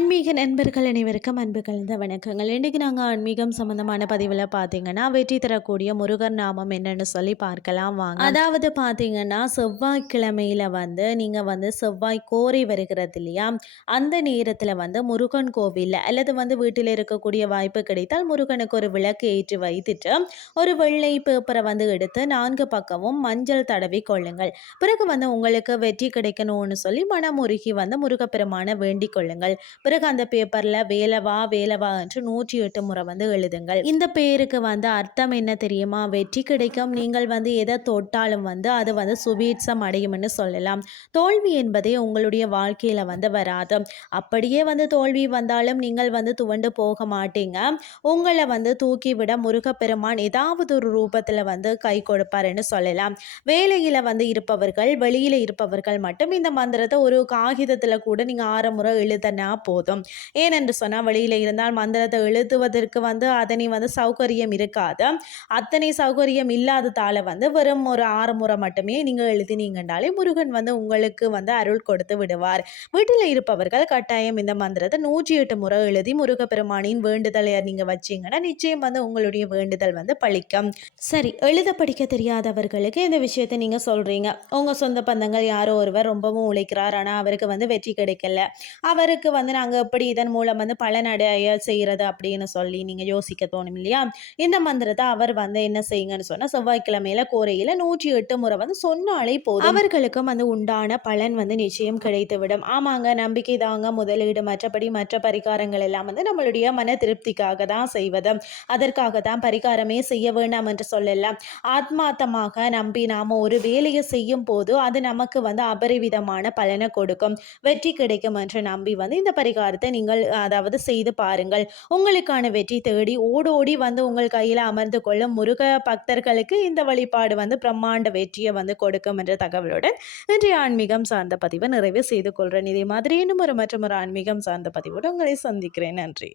ஆன்மீக நண்பர்கள் அனைவருக்கும் அன்பு கலந்த வணக்கங்கள். இன்றைக்கி நாங்கள் ஆன்மீகம் சம்மந்தமான பதிவில் பார்த்தீங்கன்னா வெற்றி தரக்கூடிய முருகர் நாமம் என்னன்னு சொல்லி பார்க்கலாம் வாங்க. அதாவது பார்த்தீங்கன்னா செவ்வாய்க்கிழமையில் நீங்கள் செவ்வாய் கோரை வருகிறது இல்லையா, அந்த நேரத்தில் முருகன் கோவிலில் அல்லது வீட்டில் இருக்கக்கூடிய வாய்ப்பு கிடைத்தால் முருகனுக்கு ஒரு விளக்கு ஏற்றி வைத்துட்டு ஒரு வெள்ளை பேப்பரை எடுத்து 4 பக்கமும் மஞ்சள் தடவி கொள்ளுங்கள். பிறகு உங்களுக்கு வெற்றி கிடைக்கணும்னு சொல்லி மனமுருகி முருகப்பெருமான வேண்டிக் கொள்ளுங்கள். பிறகு அந்த பேப்பர்ல வேலவா வேலவா என்று 108 முறை எழுதுங்கள். இந்த பேருக்கு அர்த்தம் என்ன தெரியுமா? வெற்றி கிடைக்கும். நீங்கள் எதை தொட்டாலும் அது சுபீட்சம் அடையும்னு சொல்லலாம். தோல்வி என்பதே உங்களுடைய வாழ்க்கையில வராது. அப்படியே தோல்வி வந்தாலும் நீங்கள் துவண்டு போக மாட்டீங்க. உங்களை தூக்கிவிட முருகப்பெருமான் ஏதாவது ஒரு ரூபத்துல கை கொடுப்பாருன்னு சொல்லலாம். வேலையில இருப்பவர்கள், வெளியில இருப்பவர்கள் மட்டும் இந்த மந்திரத்தை ஒரு காகிதத்துல கூட நீங்க 6 முறை எழுதனா போதும். ஏனென்று சொன்னால் வெளியில் இருந்தால் மந்திரத்தை எழுதுவதற்கு அதனை சௌகரியம் இருக்காது. அத்தனை சௌகரியம் இல்லாததால் வெறும் ஒரு 6 முறை மட்டுமே நீங்கள் எழுதினீங்கன்னாலே முருகன் உங்களுக்கு அருள் கொடுத்து விடுவார். வீட்டில் இருப்பவர்கள் கட்டாயம் இந்த மந்திரத்தை 108 முறை எழுதி முருகப்பெருமானின் வேண்டுதலை நீங்கள் வச்சீங்கன்னா நிச்சயம் உங்களுடைய வேண்டுதல் பலிக்கும். சரி, எழுத படிக்க தெரியாதவர்களுக்கு இந்த விஷயத்தை நீங்கள் சொல்கிறீங்க. உங்கள் சொந்த பந்தங்கள் யாரோ ஒருவர் ரொம்பவும் உழைக்கிறார், ஆனால் அவருக்கு வெற்றி கிடைக்கல, அவருக்கு நாங்கள் எப்படி இதன் மூலம் பலனடைய செய்கிறது அப்படின்னு சொல்லி நீங்கள் யோசிக்க தோணும் இல்லையா? இந்த மந்திரத்தை அவர் என்ன செய்யுங்கன்னு சொன்னால் செவ்வாய்க்கிழமையில கோரையில் 108 முறை சொன்னாலே போதும். அவர்களுக்கும் உண்டான பலன் நிச்சயம் கிடைத்துவிடும். ஆமாங்க, நம்பிக்கை தாங்க முதலீடு. மற்றபடி மற்ற பரிகாரங்கள் எல்லாம் நம்மளுடைய மன திருப்திக்காக தான் செய்வது. அதற்காக தான் பரிகாரமே செய்ய வேண்டாம் என்று சொல்லலாம். ஆத்மார்த்தமாக நம்பி நாம ஒரு வேலையை செய்யும் போது அது நமக்கு அபரிவிதமான பலனை கொடுக்கும், வெற்றி கிடைக்கும் என்று நம்பி இந்த பரிகாரத்தை நீங்கள் செய்து பாருங்கள். உங்களுக்கான வெற்றி தேடி ஓடோடி உங்கள் கையில் அமர்ந்து கொள்ளும் முருக பக்தர்களுக்கு இந்த வழிபாடு பிரம்மாண்ட வெற்றியை கொடுக்கும் என்ற தகவலுடன் இன்றைய ஆன்மீகம் சார்ந்த பதிவை நிறைவு செய்து கொள்கிறேன். இதே மாதிரி இன்னும் மற்றொரு ஆன்மீகம் சார்ந்த பதிவோடு உங்களை சந்திக்கிறேன். நன்றி.